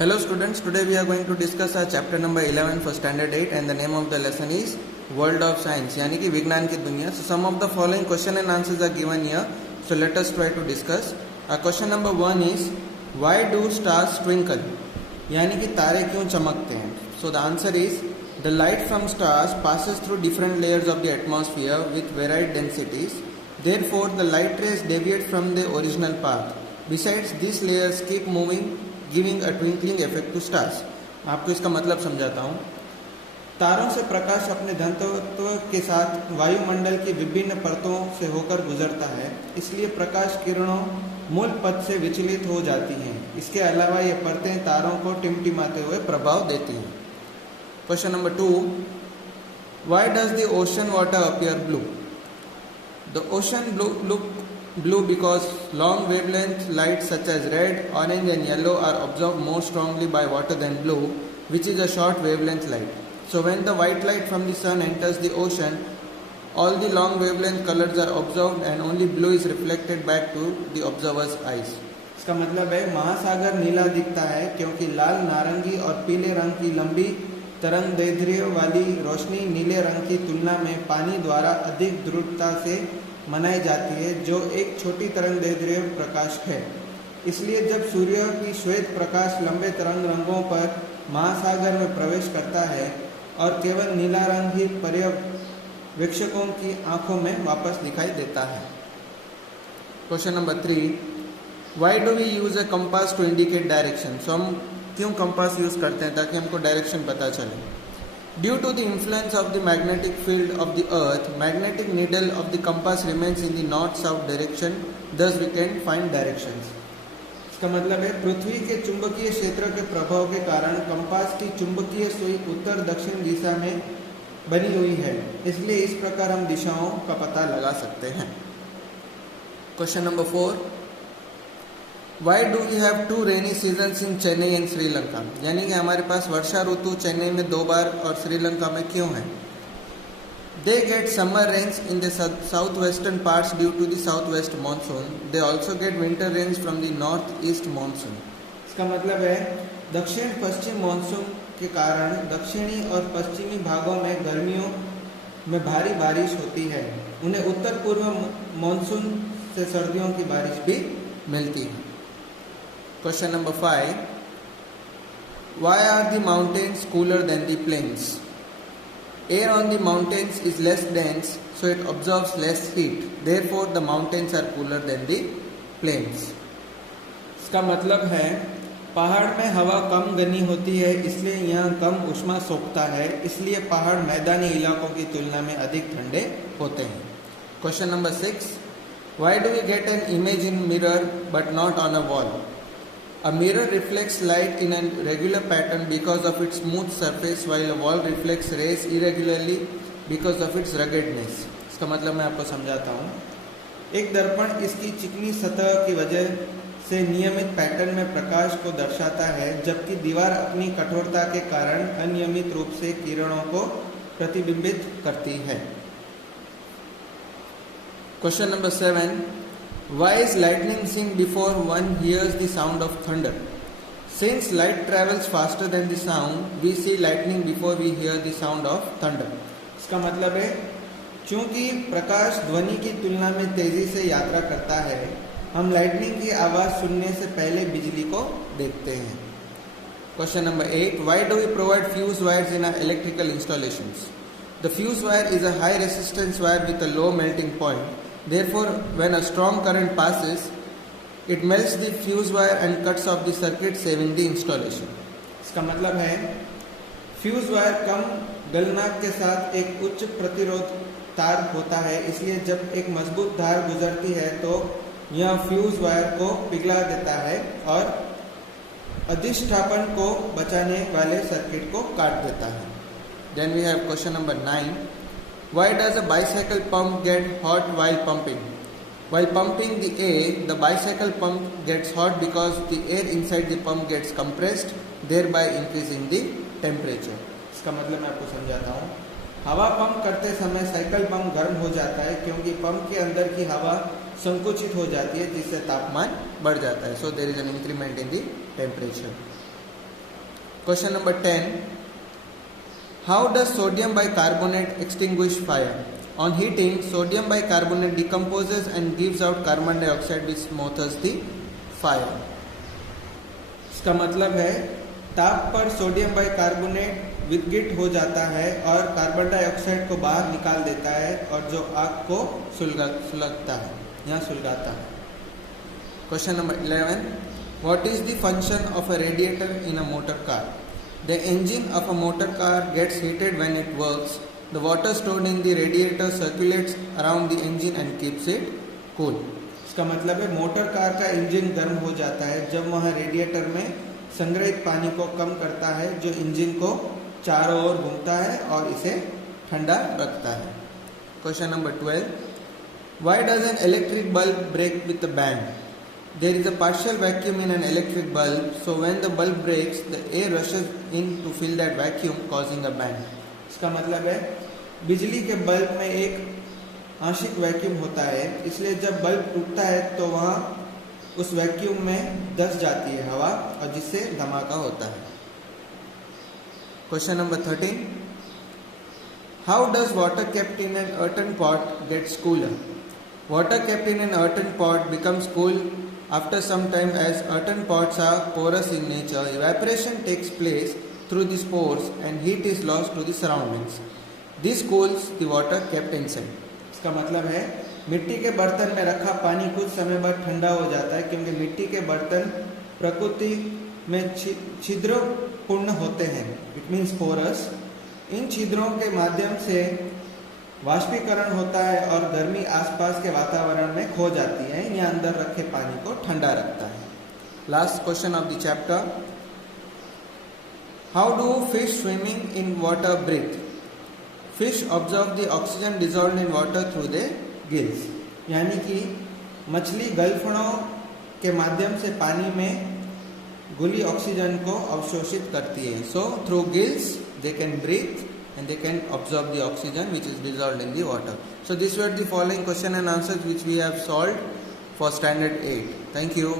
Hello students, today we are going to discuss our chapter number 11 for standard 8 and the name of the lesson is World of Science यानी कि विज्ञान की दुनिया. So some of the following question and answers are given here. So let us try to discuss. Question number 1 is why do stars twinkle? यानी कि तारे क्यों चमकते हैं? So the answer is the light from stars passes through different layers of the atmosphere with varied densities. Therefore the light rays deviate from the original path. Besides these layers keep moving giving a twinkling effect to stars. आपको इसका मतलब समझाता हूँ. तारों से प्रकाश अपने धनत्व के साथ वायुमंडल की विभिन्न परतों से होकर गुजरता है, इसलिए प्रकाश किरणों मूल पथ से विचलित हो जाती हैं. इसके अलावा ये परतें तारों को टिमटिमाते हुए प्रभाव देती हैं. Question number 2, why does the ocean water appear blue? The ocean look blue because long wavelength light such as red, orange and yellow are absorbed more strongly by water than blue, which is a short wavelength light. So when the white light from the sun enters the ocean, all the long wavelength colors are absorbed and only blue is reflected back to the observer's eyes. इसका मतलब है महासागर नीला दिखता है क्योंकि लाल, नारंगी और पीले रंग की लंबी तरंगदैर्घ्य वाली रोशनी नीले रंग की तुलना में पानी द्वारा अधिक द्रुतता से मनाई जाती है, जो एक छोटी तरंगदैर्घ्य प्रकाश है. इसलिए जब सूर्य की श्वेत प्रकाश लंबे तरंग रंगों पर महासागर में प्रवेश करता है और केवल नीला रंग ही पर्यवेक्षकों की आंखों में वापस दिखाई देता है. Question number 3, why do we use a compass to indicate direction? So हम क्यों कंपास यूज करते हैं? ताकि हमको डायरेक्शन पता चले. Due to the influence of the magnetic field of the earth, magnetic needle of the compass remains in the north-south direction, thus we can find directions. इसका मतलब है पृथ्वी के चुंबकीय क्षेत्र के प्रभाव के कारण कंपास की चुंबकीय सुई उत्तर दक्षिण दिशा में बनी हुई है, इसलिए इस प्रकार हम दिशाओं का पता लगा सकते हैं. Question number 4, Why do we have two rainy seasons in Chennai and Sri Lanka? यानी कि हमारे पास वर्षा ऋतु चेन्नई में 2 बार और श्रीलंका में क्यों है? They get summer rains in the southwestern parts due to the southwest monsoon. They also get winter rains from the northeast monsoon. इसका मतलब है दक्षिण पश्चिम मानसून के कारण दक्षिणी और पश्चिमी भागों में गर्मियों में भारी बारिश होती है. उन्हें उत्तर पूर्व मानसून से सर्दियों की बारिश भी मिलती है. Question number 5, why are the mountains cooler than the plains? Air on the mountains is less dense, so it absorbs less heat. Therefore, the mountains are cooler than the plains. इसका मतलब है पहाड़ में हवा कम घनी होती है, इसलिए यहाँ कम ऊष्मा सोखता है, इसलिए पहाड़ मैदानी इलाकों की तुलना में अधिक ठंडे होते हैं. Question number 6, why do we get an image in mirror but not on a wall? A mirror reflects light in a regular pattern because of its smooth surface, while a wall reflects rays irregularly because of its ruggedness. इसका मतलब मैं आपको समझाता हूँ. एक दर्पण इसकी चिकनी सतह की वजह से नियमित पैटर्न में प्रकाश को दर्शाता है, जबकि दीवार अपनी कठोरता के कारण अनियमित रूप से किरणों को प्रतिबिंबित करती है. Question number 7, why is lightning seen before one hears the sound of thunder? Since light travels faster than the sound, we see lightning before we hear the sound of thunder. इसका मतलब है क्योंकि प्रकाश ध्वनि की तुलना में तेजी से यात्रा करता है, हम लाइटनिंग की आवाज सुनने से पहले बिजली को देखते हैं. Question number 8, why do we provide fuse wires in our electrical installations? The fuse wire is a high resistance wire with a low melting point. Therefore, when a strong current passes, it melts the fuse wire and cuts off the circuit, saving the installation. इसका मतलब है fuse wire कम गलनांक के साथ एक उच्च प्रतिरोध तार होता है, इसलिए जब एक मजबूत धार गुजरती है तो यह फ्यूज वायर को पिघला देता है और अधिष्ठापन को बचाने वाले सर्किट को काट देता है. Then we have question number 9. Why does a bicycle pump get hot while pumping? While pumping the air, the bicycle pump gets hot because the air inside the pump gets compressed, thereby increasing the temperature. इसका मतलब मैं आपको समझाता हूँ. हवा pump करते समय cycle pump गर्म हो जाता है क्योंकि पंप के अंदर की हवा संकुचित हो जाती है, जिससे तापमान बढ़ जाता है. So there is an increment in the temperature. Question number 10. How does sodium bicarbonate extinguish fire? On heating, sodium bicarbonate decomposes and gives out carbon dioxide which smothers the fire. इसका मतलब है ताप पर सोडियम बाइकार्बोनेट विदगित हो जाता है और carbon dioxide को बाहर निकाल देता है और जो आग को सुलगता है या सुलगाता है. Question number 11. What is the function of a radiator in a motor car? The engine of a motor car gets heated when it works. The water stored in the radiator circulates around the engine and keeps it cool. इसका मतलब है motor car का engine गर्म हो जाता है जब वह रेडिएटर में संग्रहित पानी को कम करता है जो इंजन को चारों ओर घूमता है और इसे ठंडा रखता है. Question number 12. Why does an electric bulb break with a bang? There is a partial vacuum in an electric bulb, so when the bulb breaks the air rushes in to fill that vacuum causing a bang. इसका मतलब है बिजली के bulb में एक आंशिक vacuum होता है, इसलिए जब बल्ब टूटता है तो वहाँ उस वैक्यूम में दस जाती है हवा और जिससे धमाका होता है. Question number 13. How does water kept in an earthen pot gets cooler? Water kept in an earthen pot becomes cool after some time as earthen pots are porous in nature. Evaporation takes place through the pores and heat is lost to the surroundings. This cools the water kept inside. इसका मतलब है मिट्टी के बर्तन में रखा पानी कुछ समय बाद ठंडा हो जाता है क्योंकि मिट्टी के बर्तन प्रकृति में छिद्रपूर्ण होते हैं. It means porous. इन छिद्रों के माध्यम से वाष्पीकरण होता है और गर्मी आसपास के वातावरण में खो जाती है या अंदर रखे पानी को ठंडा रखता है. Last question of the chapter. How do fish swimming in water breathe? Fish observe the oxygen dissolved in water through the gills. यानी कि मछली गलफड़ों के माध्यम से पानी में घुली ऑक्सीजन को अवशोषित करती है. So through gills they can breathe and they can absorb the oxygen which is dissolved in the water. So these were the following question and answers which we have solved for standard 8. Thank you.